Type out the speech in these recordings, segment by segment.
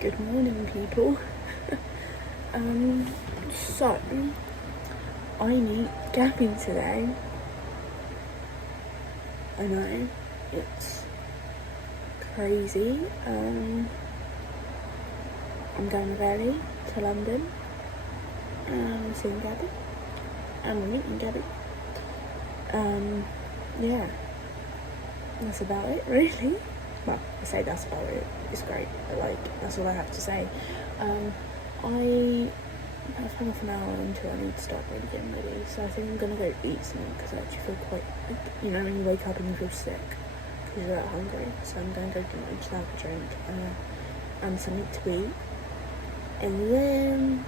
Good morning, people. So I meet Gabi today. I know, it's crazy. I'm going with Elly to London. I'm seeing Gabi. And we're meeting Gabi. Yeah. That's about it, really. Well, I say that's about it. It's great. That's all I have to say. I've had half an hour until I need to start really getting ready. So I think I'm going to go eat something because I actually feel quite, when you wake up and you feel sick because you're that hungry. So I'm going to go just have a drink and something to eat. And then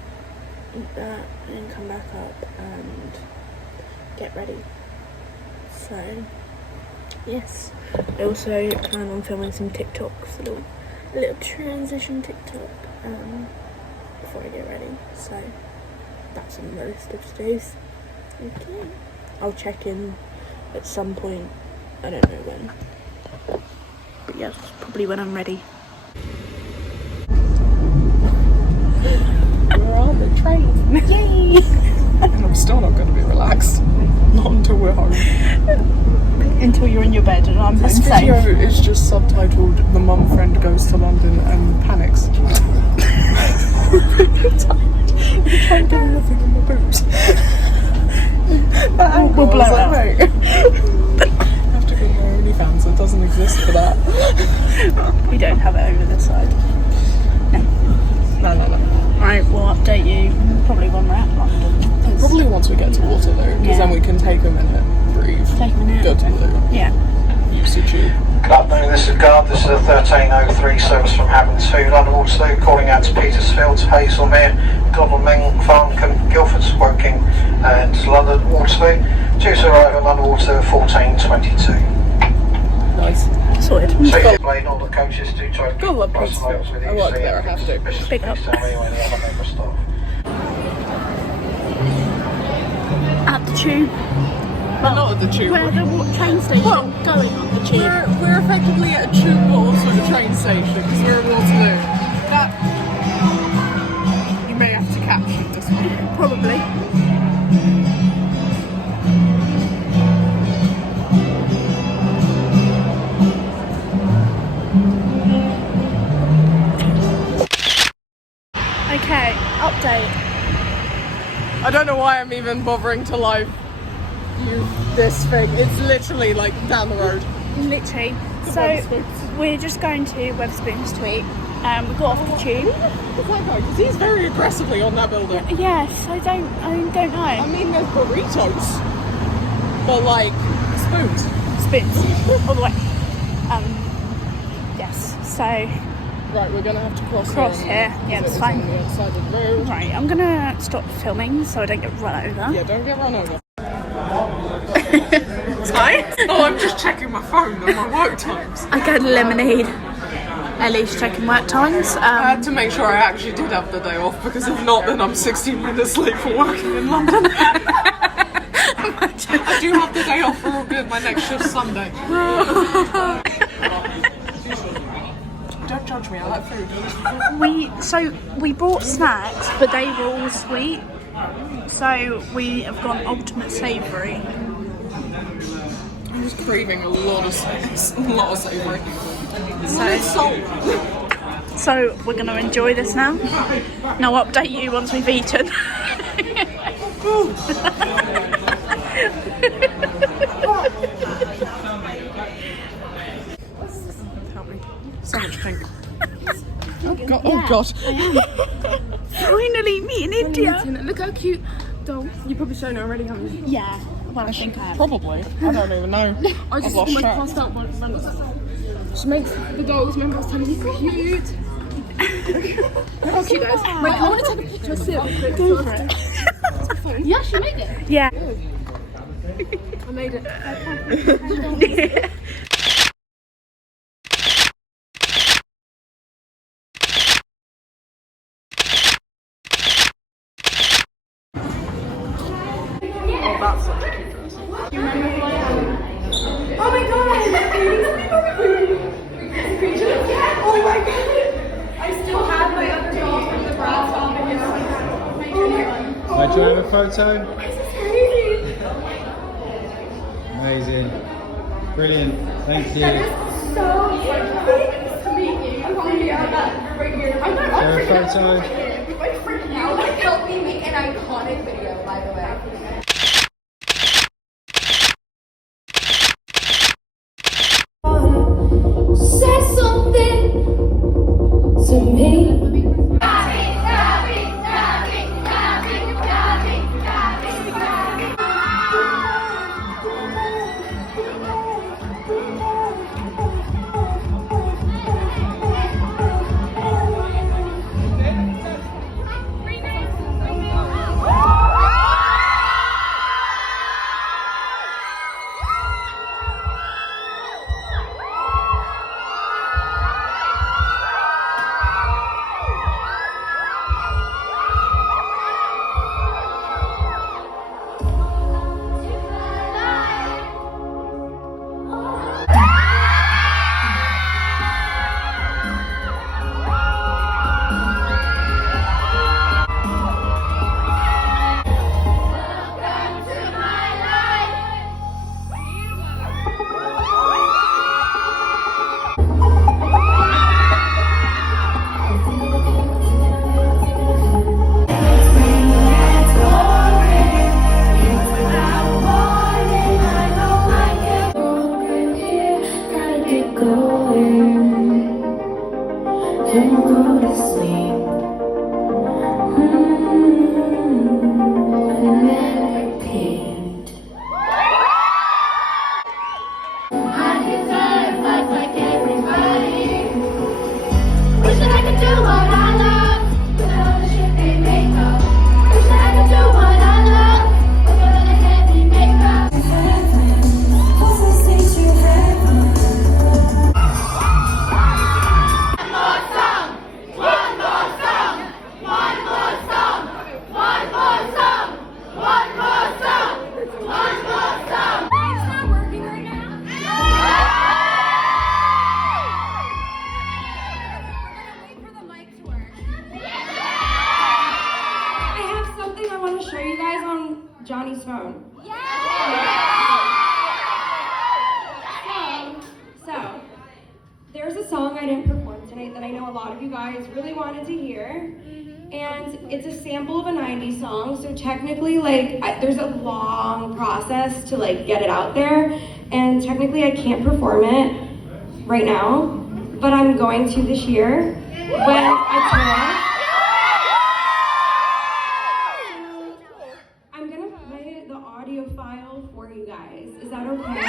eat that and then come back up and get ready. So yes, I also plan on filming some TikToks, a little transition TikTok before I get ready. So that's on the list of to-dos. Okay, I'll check in at some point. I don't know when, but yes, probably when I'm ready. We're on the train. Yay! And I'm still not going to be relaxed. Not until we're home. Until you're in your bed and I'm This home video safe. is just subtitled "The Mum Friend Goes to London and Panics." You're trying to do nothing on my boobs. We'll blow it out. I have to go to my OnlyFans. It doesn't exist for that. We don't have it over this side. No. Right, we'll update you probably when we're at London. Probably once we get to Waterloo, because then we can take a minute, breathe, Take a minute. go to the loo. Yeah. Use the tube. Good afternoon, this is Guard. This is a 1303 service from Hampton to London Waterloo, calling out to Petersfield, Hazelmere, Godalming, Farncombe, Guildford, Woking, and London Waterloo. Due to arrive at London Waterloo at 14:22. Nice. Sorted. So you blade all the coaches do try to Go on, keep Petersfield. levels with I you. work So there, I have to. Pick up. Tell me or any other member staff. At the tube. We're not at the tube. Where the train station going on the tube. We're effectively at a tube, but also a train station, because we're at Waterloo. That you may have to caption this one. Probably. Okay, update. I don't know why I'm even bothering to live view this thing. It's literally like down the road. Literally. The So Wetherspoons. we're just going to Wetherspoons to eat. We got off the tube. Who's that guy? Because he's very aggressively on that building. Yes, I don't know. I mean, there's burritos, but like spoons. Spoons all the way. Yes. So Right, we're gonna have to cross here. Yeah, because it's it was fine. on the other side of the road. right, I'm gonna stop filming so I don't get run over. Yeah, don't get run over. Sorry. Oh, I'm just checking my phone and my work times. I got lemonade. Elly's checking work times. I had to make sure I actually did have the day off, because if not, then I'm 16 minutes late for working in London. I do have the day off for my next shift Sunday. Don't judge me, I like food. We brought snacks, but they were all sweet. So we have gone ultimate savoury. I'm just craving a lot of snacks, a lot of savoury. So we're going to enjoy this now. And I'll update you once we've eaten. Help me. So much pink. Oh god. Oh god. Finally meeting India. Look how cute. Doll. You've probably shown her already, haven't you? Yeah. Well, I think I have. Probably. I don't even know. I just almost passed out one random. She makes the dogs, remember I was telling you, cute. Oh, cute guys. Wait, I want to take a picture of Sil. Go for it. Yeah, she made it. Yeah. I made it. Oh, that's such a cute dress. Oh my god! Oh my god! I still have do I have a photo? Amazing. Brilliant. Thank you. So nice to meet you. I'm finding out that you're right here. I know, I'm freaking out. Photo. I'm freaking out. Like, help me make an iconic video, by the way. Say something to me. Can't go to sleep. And then repeat. I deserve life like everybody. Wish that I could do what I love without the shit they make up. Wish that I could do what I love without the heavy makeup. Johnny's phone. So, there's a song I didn't perform tonight that I know a lot of you guys really wanted to hear. And it's a sample of a 90s song, so technically, like, there's a long process to, like, get it out there. And technically, I can't perform it right now, but I'm going to this year when I tour. For you guys. Is that okay?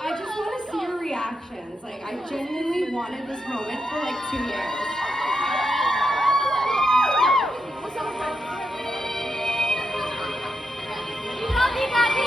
I just want to see your reactions. Like, I genuinely wanted this moment for like 2 years. Love you, Gabi!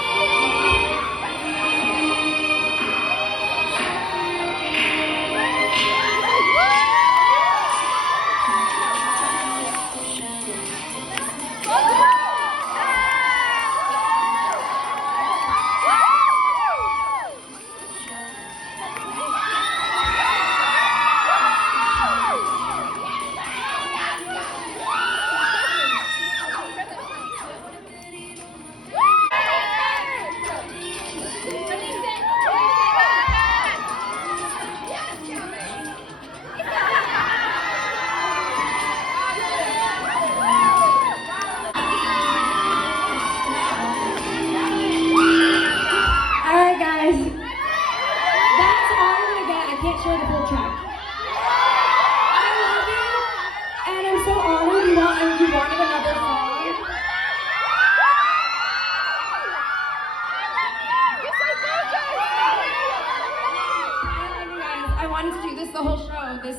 To do this the whole show, this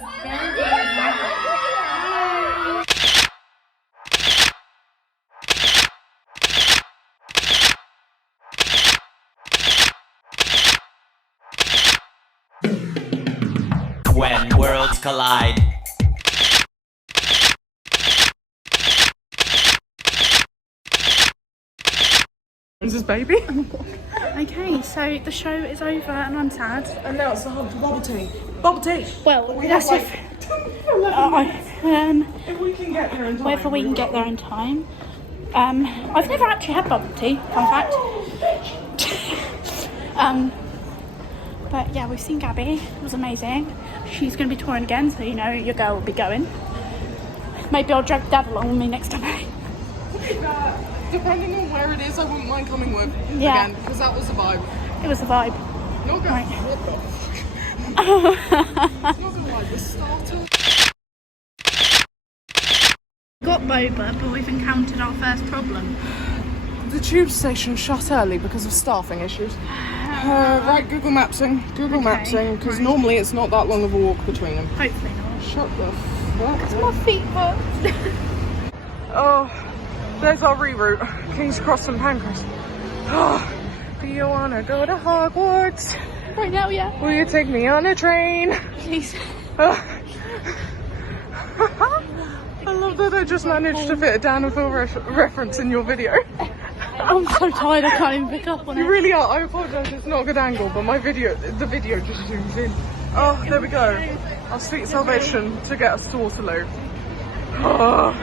When worlds collide. Is this baby? Okay, so the show is over and I'm sad. And now it's the bubble tea. Bubble tea! Well, that's different. If we can get there in time. Whether we can get there in time. I've never actually had bubble tea, fun fact. But yeah, we've seen Gabi. It was amazing. She's going to be touring again, so you know your girl will be going. Maybe I'll drag Dad along with me next time. Depending on where it is, I wouldn't mind coming with Yeah. again, because that was the vibe. It was the vibe. Not gonna, Right. not gonna lie, the starter. Got boba, but we've encountered our first problem. The tube station shut early because of staffing issues. Right, Google Mapsing, because normally it's not that long of a walk between them. Hopefully not. Shut the fuck up. My feet hurt. Oh, there's our reroute. King's Cross and Pancras. Oh, do you wanna go to Hogwarts? Right now, yeah. Will you take me on a train? Please. I love that I just managed to fit a Danville reference in your video. I'm so tired, I can't even pick up on You it. really are. I apologise, it's not a good angle, but the video just zooms in. Oh, there we go. Our sweet salvation to get us to Waterloo. Oh.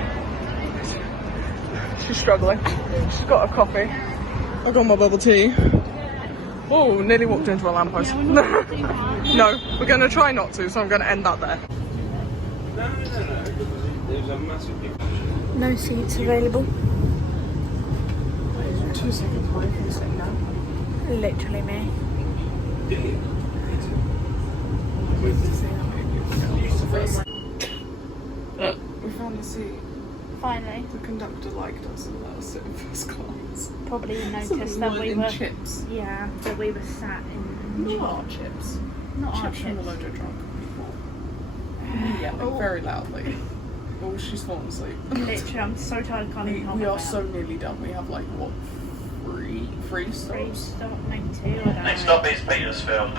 She's struggling. She's got a coffee. I got my bubble tea. Oh, nearly walked into a lamppost. No, we're going to try not to, so I'm going to end that there. No seats available. 2 seconds away from sitting down. Literally me. We found a seat. Finally. The conductor liked us and let us sit in first class. Probably So noticed that we in were. chips. Yeah, that we were sat in. Not our chips. Not our Chips from the chips. Lojo drunk. Yeah, very loudly. Oh, she's fallen asleep. Literally, I'm so tired, I can't even hold We my are breath. so nearly done. We have like what, three Three stops. stop, maybe two. I don't know. Next stop is Petersfield.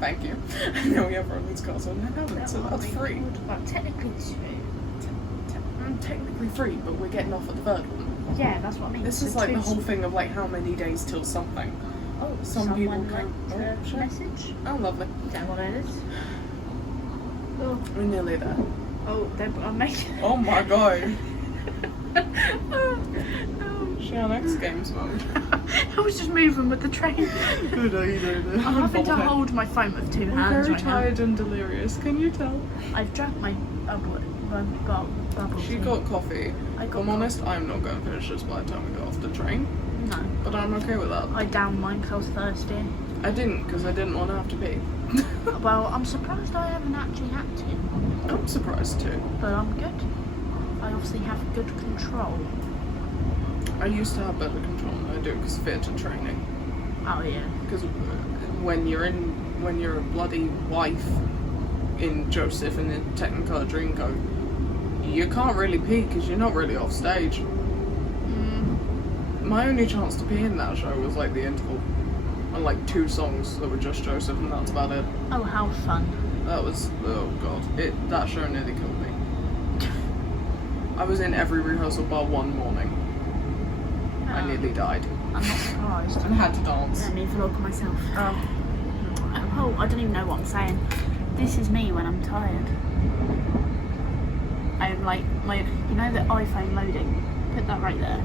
Thank you. And then we have Roland's Castle and Hammond, so that's free. Well, technically two. Technically free, but we're getting off at the third one. Yeah, that's what I mean. This So is like the two- whole thing of like how many days till something. Oh, Some people someone can. went Oh, to shit. message. Oh, lovely. Is that what it is? Oh, We're nearly there. oh, I'm making. Oh my god. She on X Games mode. I was just moving with the train. Good idea. I'm having to hold my phone with two I'm hands very right tired and delirious. Can you tell? now. I've drank my bubble She tea. got coffee. I If got I'm honest, I'm not going to finish this by the time we get off the train. No. But I'm okay with that. I downed mine because I was thirsty. I didn't because I didn't want to have to pee. Well, I'm surprised I haven't actually had to, I'm surprised too. but I'm good. I obviously have good control. I used to have better control than I do because theatre training. Oh yeah. Because when you're a bloody wife in Joseph and in Technicolor Dreamcoat, you can't really pee because you're not really off stage. My only chance to pee in that show was like the interval and like 2 songs that were just Joseph, and that's about it. Oh, how fun. That was, oh god, that show nearly killed me. I was in every rehearsal bar one morning. I nearly died I'm not surprised. and had to dance. Let me vlog myself. Oh. Oh, I don't even know what I'm saying. This is me when I'm tired. I'm like, you know the iPhone loading? Put that right there.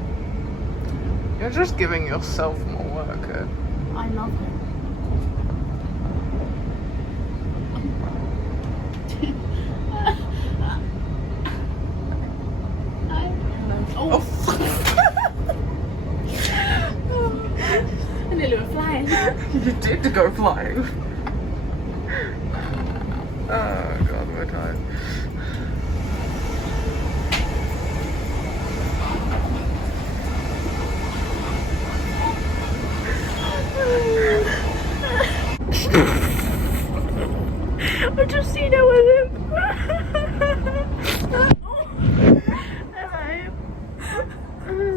You're just giving yourself more work here. I love it. Oh, I nearly went flying. you did go flying. Oh god, we're tired. I've just seen her with him. Hello.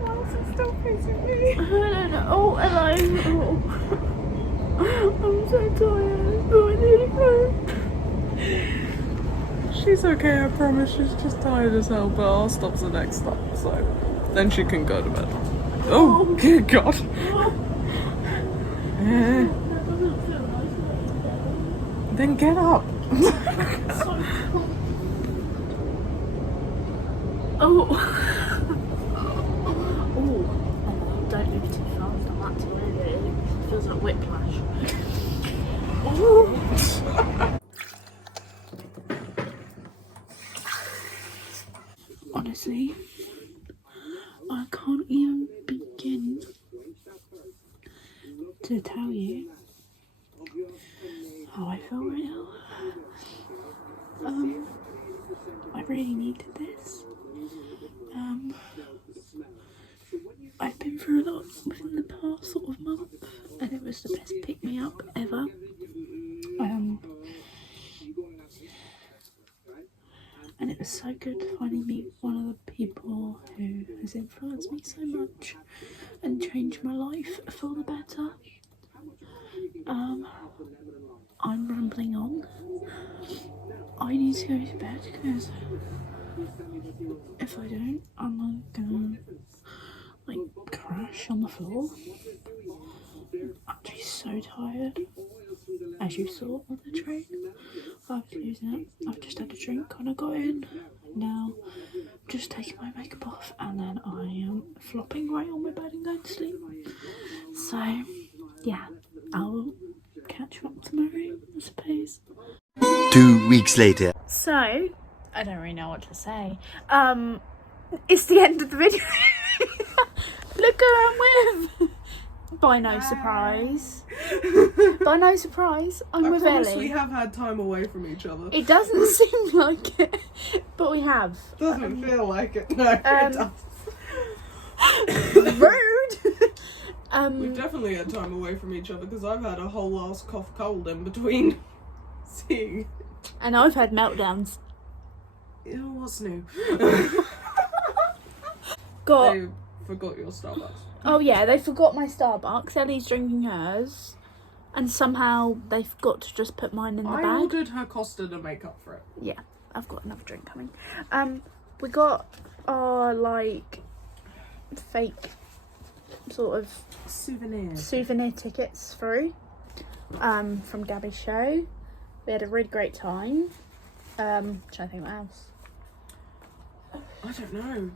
Why is it still facing me? I don't know. Oh, hello. Oh. I'm so tired. Oh, I nearly cried. She's okay, I promise. She's just tired as hell, but our stop's the next stop, so then she can go to bed. Oh, good god. Then get up. Oh. Oh, don't move too fast. I'm actually really. It feels like whiplash. Oh. Honestly, I can't even begin to tell you how I feel right now. I really needed this. I've been through a lot within the past sort of month, and it was the best pick me up ever. And it was so good to finally meet one of the people who has influenced me so much and changed my life for the better. I'm rambling on. I need to go to bed because if I don't, I'm gonna crash on the floor. I'm actually so tired. As you saw on the train, I was losing it. I've just had a drink when I got in. Now, I'm just taking my makeup off and then I am flopping right on my bed and going to sleep. So, yeah, I'll catch you up tomorrow, I suppose. 2 weeks later. So, I don't really know what to say. It's the end of the video. Look who I'm with. By no surprise. By no surprise, I'm with Ellie. We have had time away from each other. It doesn't seem like it, but we have. Doesn't feel like it. No, it does. Rude. We've definitely had time away from each other because I've had a whole ass cough cold in between seeing. And I've had meltdowns. You know what's new? They forgot your Starbucks. Oh yeah, they forgot my Starbucks. Ellie's drinking hers, and somehow they forgot to just put mine in the bag. I ordered her Costa to make up for it. Yeah, I've got another drink coming. We got our fake sort of souvenir tickets through from Gabi's show. We had a really great time. Trying to think what else. I don't know.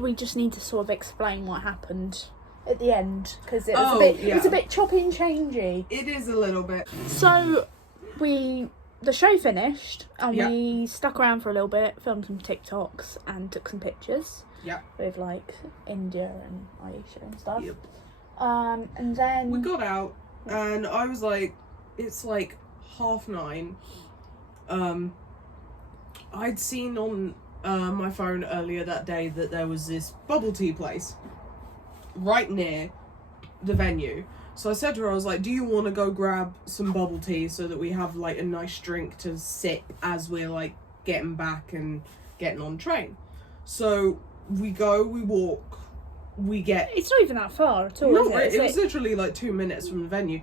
We just need to sort of explain what happened at the end because it was it was a bit choppy and changey. It is a little bit. So the show finished and we stuck around for a little bit, filmed some TikToks and took some pictures. Yeah. With India and Aisha and stuff. Yep. And then we got out and I was like, it's 9:30. I'd seen on my phone earlier that day that there was this bubble tea place right near the venue. So I said to her, I was like, do you want to go grab some bubble tea so that we have a nice drink to sip as we're getting back and getting on train? So we walk, we get... It's not even that far at all, No, is it? It was literally 2 minutes from the venue.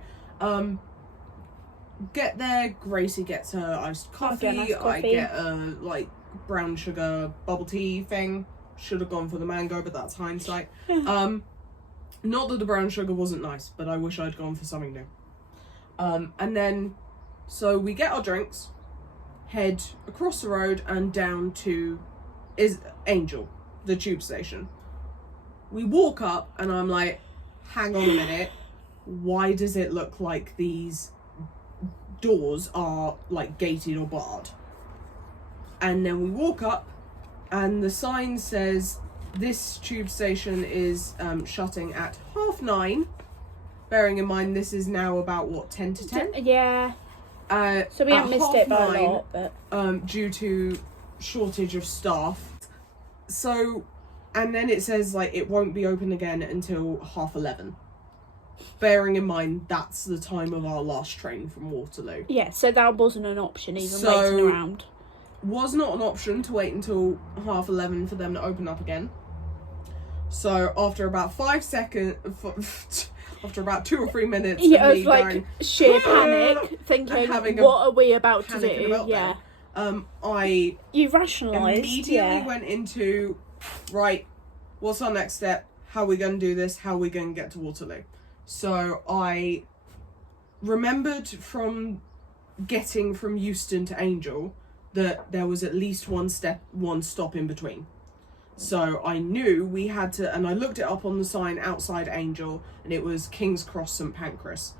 Get there, Gracie gets her iced coffee. I get a brown sugar bubble tea thing. Should have gone for the mango, but that's hindsight. Not that the brown sugar wasn't nice, but I wish I'd gone for something new. And then, so we get our drinks, head across the road and down to Angel, the tube station. We walk up and I'm like, hang on a minute, why does it look like these doors are gated or barred? And then we walk up and the sign says this tube station is shutting at 9:30, bearing in mind this is now about 10 to 10. Yeah. So we haven't missed it by a lot, but due to shortage of staff. So, and then it says it won't be open again until 11:30. Bearing in mind that's the time of our last train from Waterloo. Yeah, so that wasn't an option even waiting around. Was not an option to wait until 11:30 for them to open up again. So after about 5 seconds, after about 2 or 3 minutes, of me going, sheer panic, thinking, what are we about to do? Yeah. You rationalised. Immediately went into, right, what's our next step? How are we going to do this? How are we going to get to Waterloo? So I remembered from getting from Euston to Angel that there was at least one stop in between. So I knew we had to, and I looked it up on the sign outside Angel, and it was King's Cross St Pancras,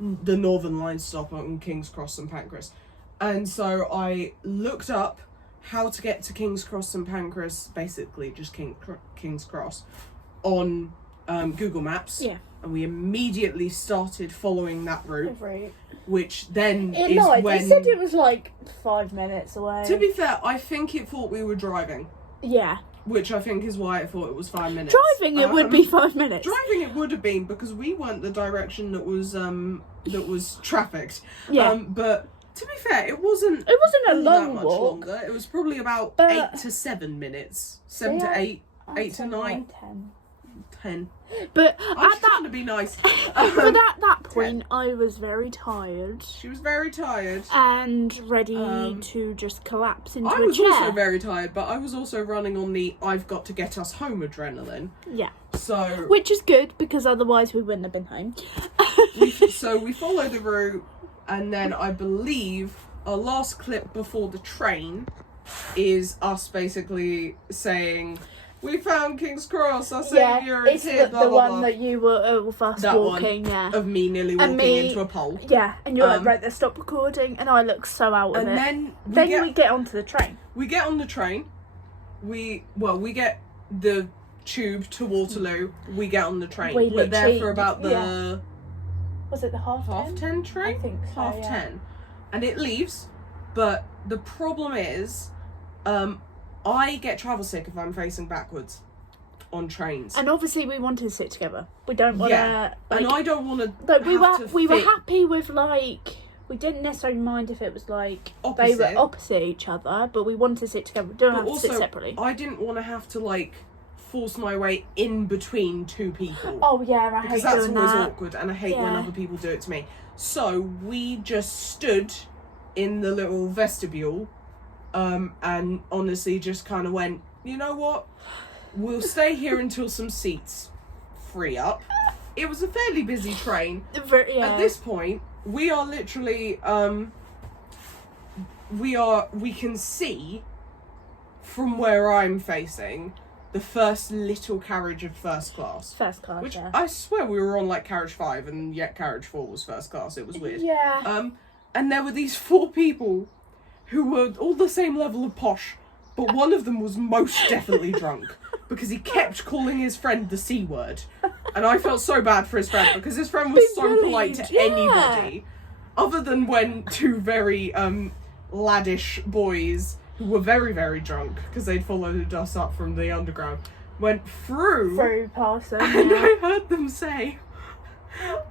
the Northern Line stop on King's Cross St Pancras. And so I looked up how to get to King's Cross St Pancras, basically just King's Cross, on Google Maps. Yeah. And we immediately started following that route, Right. which then It is lied. when... It said it was like 5 minutes away. To be fair, I think it thought we were driving, Yeah. which I think is why it thought it was 5 minutes. Driving it would be 5 minutes. Driving it would have been, because we weren't the direction that was trafficked. Yeah. But to be fair, it wasn't It wasn't a all long that much walk. longer. It was probably about But- 8 to 7 minutes. 7 to 8, I'd 8 to say 9, like 10. 10. But I was at trying that, to be nice. but at that point, I was very tired She was very tired. and ready to just collapse into I a was chair. also very tired, but I was also running on the I've got to get us home adrenaline. Yeah. So Which is good, because otherwise we wouldn't have been home. we followed the route, and then I believe our last clip before the train is us basically saying, "We found King's Cross, our saviour is it's here." the blah, blah, one blah. that you were fast That walking, one yeah. of me nearly And walking me- into a pole. Yeah, and you're like, Um, right, let's stop recording, and I look so out of And it. then we get onto the train. we get on the train. We get the tube to Waterloo. We get on the train. We We're there literally- for about the yeah. Was it the half 10 train? I think so, Half yeah. 10. And it leaves, but the problem is, I get travel sick if I'm facing backwards on trains. And obviously we wanted to sit together. We don't want to... Yeah, and I don't want to. Like, we were happy with, like... We didn't necessarily mind if it was, like... They Opposite. were opposite each other, but we wanted to sit together. We don't have to sit separately. I didn't want to have to, like, force my way in between two people. Oh, yeah, I because hate that's doing always that. awkward, and I hate when Yeah. other people do it to me. So we just stood in the little vestibule, and honestly just kind of went, you know what? We'll stay here until some seats free up. It was a fairly busy train. Yeah. At this point, we are literally we can see from where I'm facing the first little carriage of first class. First class, Which yeah. I swear we were on like carriage 5, and yet carriage 4 was first class. It was weird. Yeah. And there were these 4 people who were all the same level of posh, but one of them was most definitely drunk because he kept calling his friend the C word. And I felt so bad for his friend because his friend was so polite to anybody, other than when 2 very laddish boys who were very, very drunk because they'd followed us up from the underground went through past them, and yeah. I heard them say,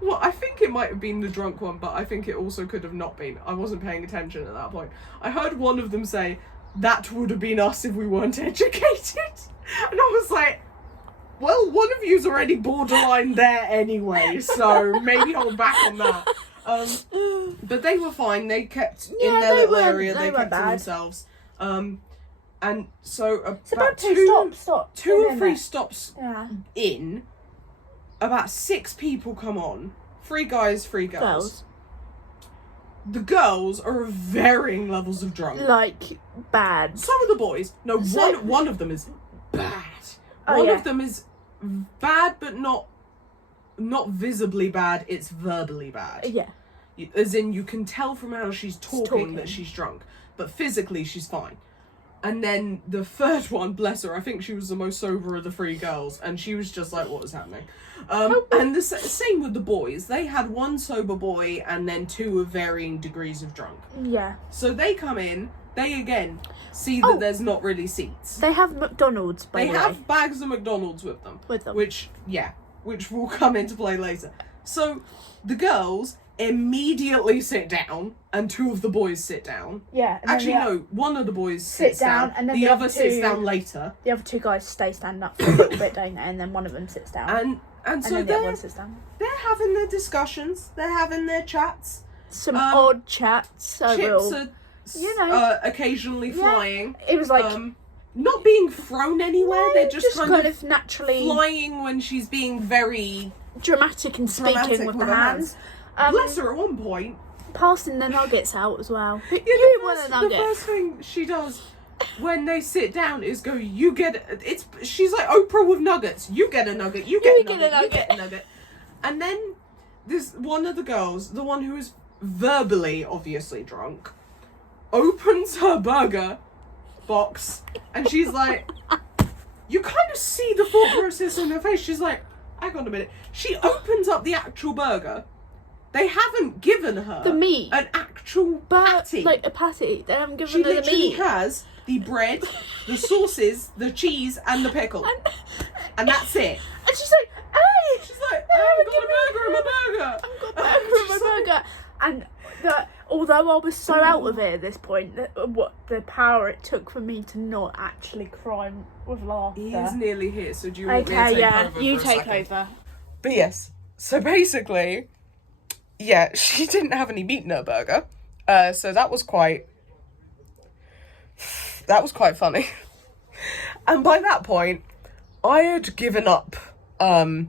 well, I think it might have been the drunk one, but I think it also could have not been. I wasn't paying attention at that point. I heard one of them say, "That would have been us if we weren't educated." And I was like, well, one of you's already borderline there anyway, so maybe hold back on that. But they were fine. They kept in their little area. They kept to themselves. And so It's about two or three stops in, about 6 people come on. 3 guys, 3 girls. The girls are of varying levels of drunk. Like, bad. Some of the boys, no, one of them is bad. One of them is bad, but not visibly bad. It's verbally bad. Yeah. As in, you can tell from how she's talking that she's drunk, but physically she's fine. And then the third one, bless her, I think she was the most sober of the 3 girls, and she was just like, what was happening? And the same with the boys. They had 1 sober boy and then 2 of varying degrees of drunk. Yeah. So they come in, they again see that there's not really seats. They have McDonald's, by the way. They have bags of McDonald's with them. Which will come into play later. So the girls immediately sit down, and 2 of the boys sit down. Yeah. Actually, no, one of the boys sits down, and then the other sits down later. The other 2 guys stay standing up for a little bit, don't they? And then one of them sits down. And so then the other one sits down. They're having their discussions, they're having their chats. Some odd chats. Chips are, occasionally flying. It was like... not being thrown anywhere, No, they're just kind of naturally... flying when she's being very... dramatic and speaking with the hands. bless her at one point. Passing the nuggets out as well. Yeah, You want a nugget? The first thing she does when they sit down is go, you get she's like Oprah with nuggets. You get a nugget, you get a nugget, you get a nugget. And then this one of the girls, the one who is verbally obviously drunk, opens her burger box and she's like, you kind of see the thought process in her face. She's like, hang on a minute. She opens up the actual burger. They haven't given her the meat, an actual patty. Like a patty. They haven't given her the meat. She literally has the bread, the sauces, the cheese, and the pickle, and that's it. And she's like, "Hey!" She's like, "I've got a burger in my burger. I've got a burger in my burger." And although I was so out of it at this point, what the power it took for me to not actually cry with laughter. He is nearly here, so do you want me to take over? You for a take second? over. But yes, so basically, yeah, she didn't have any meat in her burger, so that was quite funny. And by that point, I had given up. I'd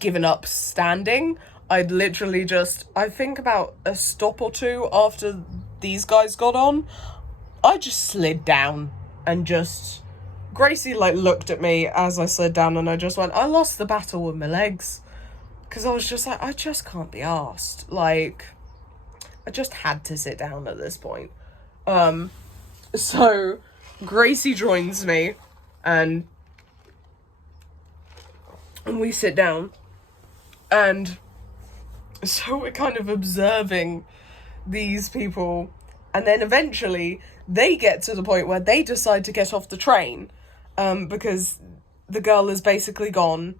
given up standing. I'd literally just, I think about a stop or two after these guys got on, I just slid down and just, Gracie like looked at me as I slid down and I just went, I lost the battle with my legs. Because I was just like, I just can't be arsed. Like, I just had to sit down at this point. So Gracie joins me and we sit down and so we're kind of observing these people, and then eventually they get to the point where they decide to get off the train, because the girl is basically gone,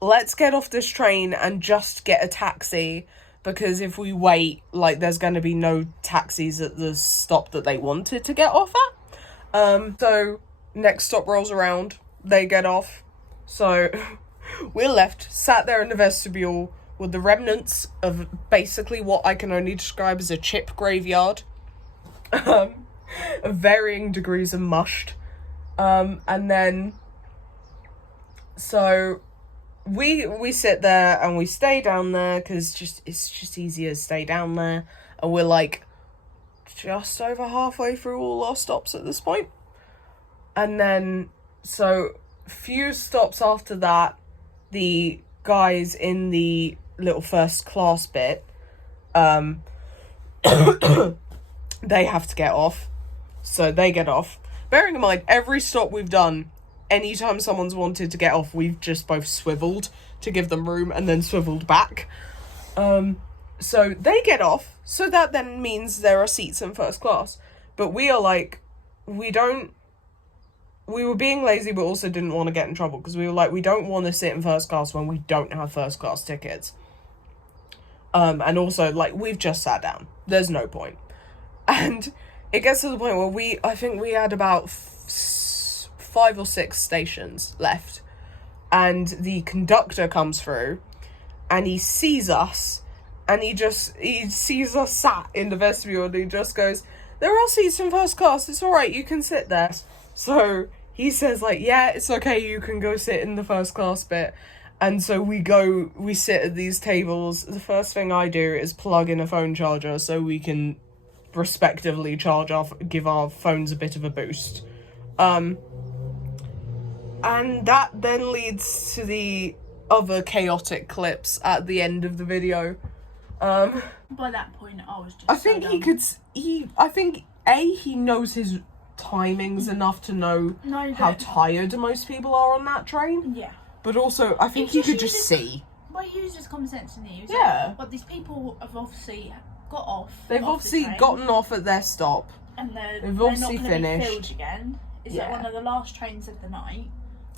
let's get off this train and just get a taxi, because if we wait, like, there's going to be no taxis at the stop that they wanted to get off at. So next stop rolls around, they get off, so we're left, sat there in the vestibule with the remnants of basically what I can only describe as a chip graveyard, of varying degrees of mushed, and then, so we sit there and we stay down there, because it's just easier to stay down there, and we're like just over halfway through all our stops at this point, and then, so few stops after that, the guys in the little first class bit, they have to get off, so they get off. Bearing in mind, every stop we've done, anytime someone's wanted to get off, we've just both swiveled to give them room and then swiveled back. So they get off, so that then means there are seats in first class, but we are like, we were being lazy, but also didn't want to get in trouble, because we were like, we don't want to sit in first class when we don't have first class tickets. And also, like, we've just sat down. There's no point. And it gets to the point where I think we had about 5 or 6 stations left. And the conductor comes through, and he sees us, and he sees us sat in the vestibule, and he just goes, there are seats in first class, it's alright, you can sit there. So he says, like, yeah, it's okay, you can go sit in the first class bit. And so we sit at these tables. The first thing I do is plug in a phone charger so we can respectively give our phones a bit of a boost. And that then leads to the other chaotic clips at the end of the video. By that point, I was just I think he knows his timings enough to know how tired most people are on that train. Yeah. But also, I think he could just see. Well, he uses common sense in here. Yeah. But these people have obviously got off. They've obviously gotten off at their stop. And they've obviously not going to be filled again. Is it one of the last trains of the night?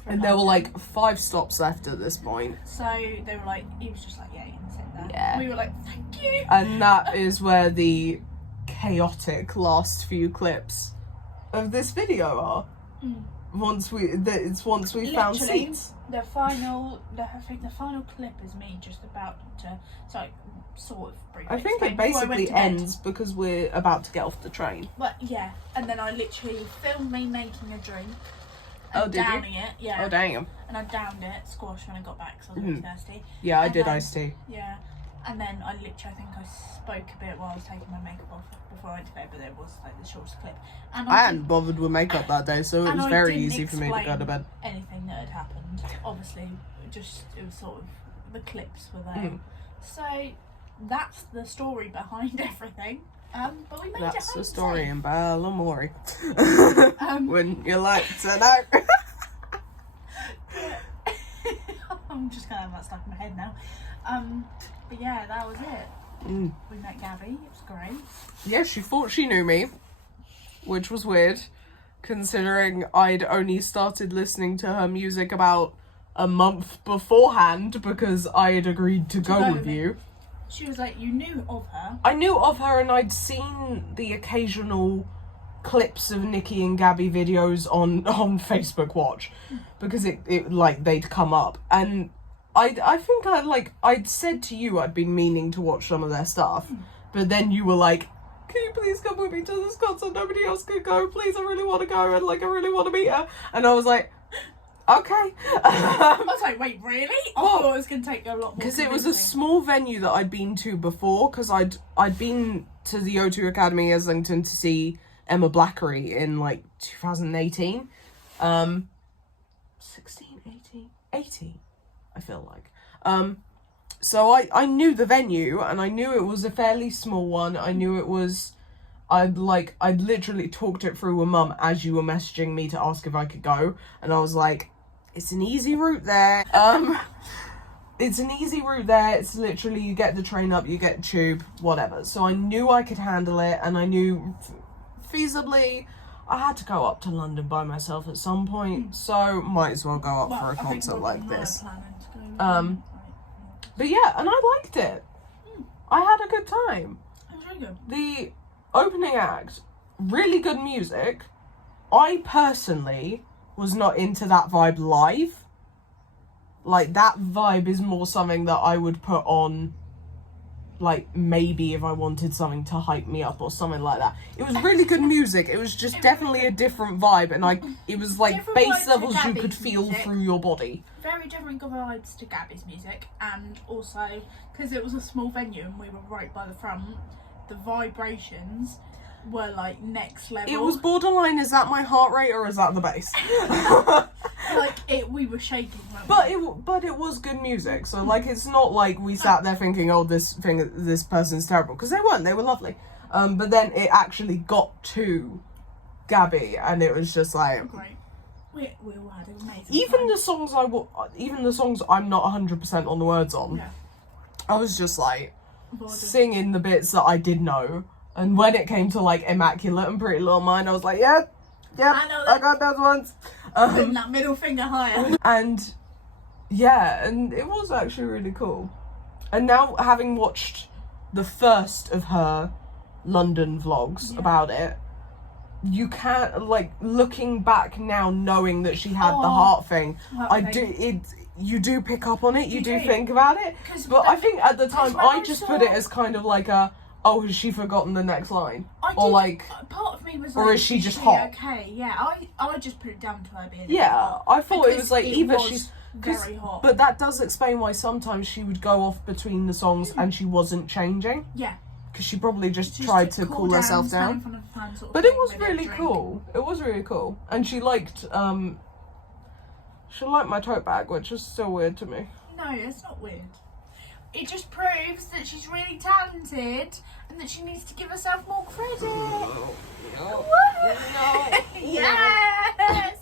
And there were like 5 stops left at this point. So they were like, he was just like, yeah, you can sit there. Yeah. We were like, thank you. And that is where the chaotic last few clips of this video are. Once we found seats. The final clip is me just about to sort of briefly I think it basically ends because we're about to get off the train. But yeah, and then I literally filmed me making a drink. And downing it, Oh, damn. And I downed it, squash, when I got back because I was really thirsty. Yeah, I did iced tea. Yeah. And then I think I spoke a bit while I was taking my makeup off before I went to bed, but it was like the shortest clip. And I hadn't bothered with makeup that day, so it was very easy for me to go to bed. Anything that had happened, obviously, it was sort of the clips were there. So that's the story behind everything. But we made it home. That's the story safe. in Balamori. Wouldn't you like to know? I'm just gonna have that stuck in my head now. But yeah, that was it. We met Gabi. It was great. Yeah, she thought she knew me, which was weird, considering I'd only started listening to her music about a month beforehand because I had agreed to go with you. She was like, you knew of her. I knew of her, and I'd seen the occasional clips of Nikki and Gabi videos on Facebook Watch because it like they'd come up, and I think I'd said to you I'd been meaning to watch some of their stuff, but then you were like, can you please come with me to this concert? Nobody else could go. Please, I really want to go, and like I really want to meet her. And I was like, okay. I was like, wait, really? I thought it was going to take a lot more. Because it was a small venue that I'd been to before, because I'd been to the O2 Academy Islington to see Emma Blackery in like 2018. 16, 18, I feel like. So I knew the venue, and I knew it was a fairly small one. I knew it was, I'd literally talked it through with Mum as you were messaging me to ask if I could go, and I was like, it's an easy route there. It's an easy route there. It's literally, you get the train up, you get the tube, whatever. So I knew I could handle it, and I knew feasibly I had to go up to London by myself at some point, so might as well go up for a concert like this. But yeah, and I liked it. I had a good time. It was really good. The opening act, really good music. I personally was not into that vibe live. Like, that vibe is more something that I would put on, like, maybe if I wanted something to hype me up or something like that. It was really good music. It was just definitely a different vibe, and it was like Different bass vibe to levels you Gabi's could feel music. through your body. Very different vibes to Gabi's music, and also because it was a small venue and we were right by the front, the vibrations were like next level. It was borderline, is that my heart rate or is that the bass? We were shaking. But it was good music, so like it's not like we sat there thinking, oh, this person's terrible, because they weren't. They were lovely. But then it actually got to Gabi, and it was just like great. We all had an amazing even time. the songs I'm not 100% on the words on. Yeah. I was just like Bored of- singing the bits that I did know, and when it came to like Immaculate and Pretty Little Mind, I was like, yeah, I got those ones. Putting that middle finger higher. And yeah, and it was actually really cool. And now, having watched the first of her London vlogs about it, you can't, like, looking back now, knowing that she had the heart thing, you do pick up on it, you do think about it. But I think at the time, I just put it as kind of like a, oh, has she forgotten the next line? Part of me was like, or is she just hot? Okay, yeah, I just put it down to her being Yeah, I thought it was like either she's very hot. But that does explain why sometimes she would go off between the songs and she wasn't changing. Yeah. Because she probably just tried to cool herself down. But it was really cool. It was really cool. And she liked my tote bag, which is still weird to me. No, it's not weird. It just proves that she's really talented and that she needs to give herself more credit. No. Yes!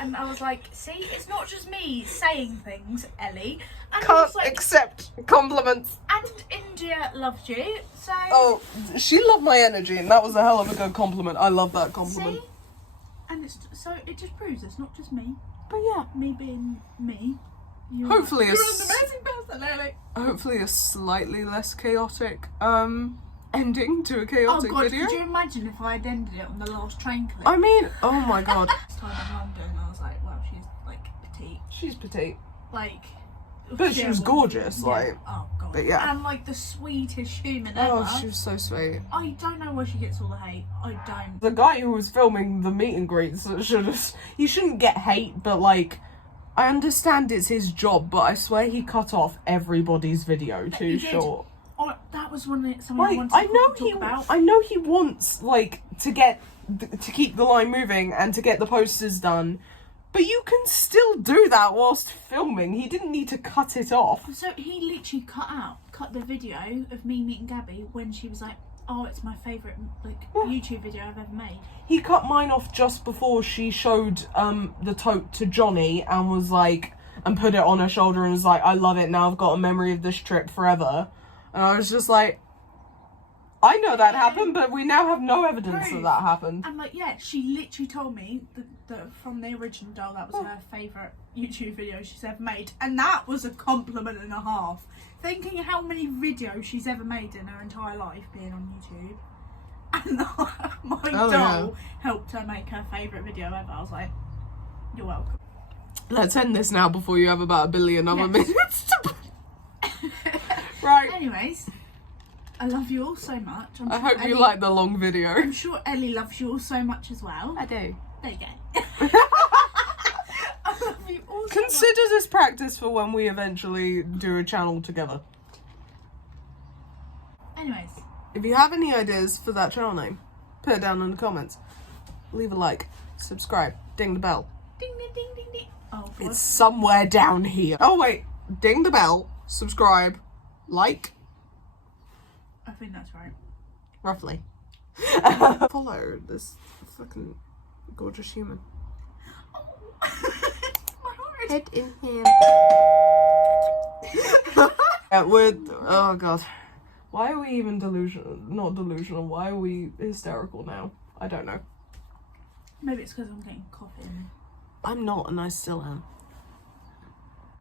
And I was like, see, it's not just me saying things, Ellie. And Can't like, accept compliments. and India loved you, so... Oh, she loved my energy, and that was a hell of a good compliment. I love that compliment. See? And so it just proves it's not just me. But yeah. Me being me. Hopefully you're an amazing person, Ellie. Hopefully a slightly less chaotic ending to a chaotic oh god, video. could you imagine if I had ended it on the last train clip? I mean, oh my god. Last time in London, I was like, wow, she's like petite. She's petite. Like, but she was gorgeous, yeah. like. Oh god. But yeah. And like the sweetest human ever. Oh, she was so sweet. I don't know where she gets all the hate. I don't. The guy who was filming the meet and greets you shouldn't get hate, but like, I understand it's his job, but I swear he cut off everybody's video too short. Oh, that was something I Like, wanted I to know talk about. I know he wants like to keep the line moving and to get the posters done, but you can still do that whilst filming. He didn't need to cut it off. So he literally cut the video of me meeting Gabby when she was like, "Oh, it's my favourite YouTube video I've ever made." He cut mine off just before she showed the tote to Johnny and was like, and put it on her shoulder and was like, "I love it, now I've got a memory of this trip forever." And I was just like, I know that happened, but we now have no evidence that happened. And like, yeah, she literally told me that from the original doll, that was her favourite YouTube video she's ever made. And that was a compliment and a half. Thinking how many videos she's ever made in her entire life being on YouTube. And my doll helped her make her favourite video ever. I was like, you're welcome. Let's end this now before you have about 1 billion other minutes. Right. Anyways, I love you all so much. I hope you like the long video. I'm sure Ellie loves you all so much as well. I do. There you go. I love you all so Consider this practice for when we eventually do a channel together. Anyways. If you have any ideas for that channel name, put it down in the comments. Leave a like, subscribe, ding the bell. Ding, ding, ding, ding, ding. Oh, God. It's somewhere down here. Oh wait, ding the bell, subscribe, like. I think that's right. Roughly. Follow this fucking gorgeous human. Oh. My heart. Head in hand. Oh god. Why are we even delusional? Not delusional. Why are we hysterical now? I don't know. Maybe it's because I'm getting coffee in me. I'm not, and I still am.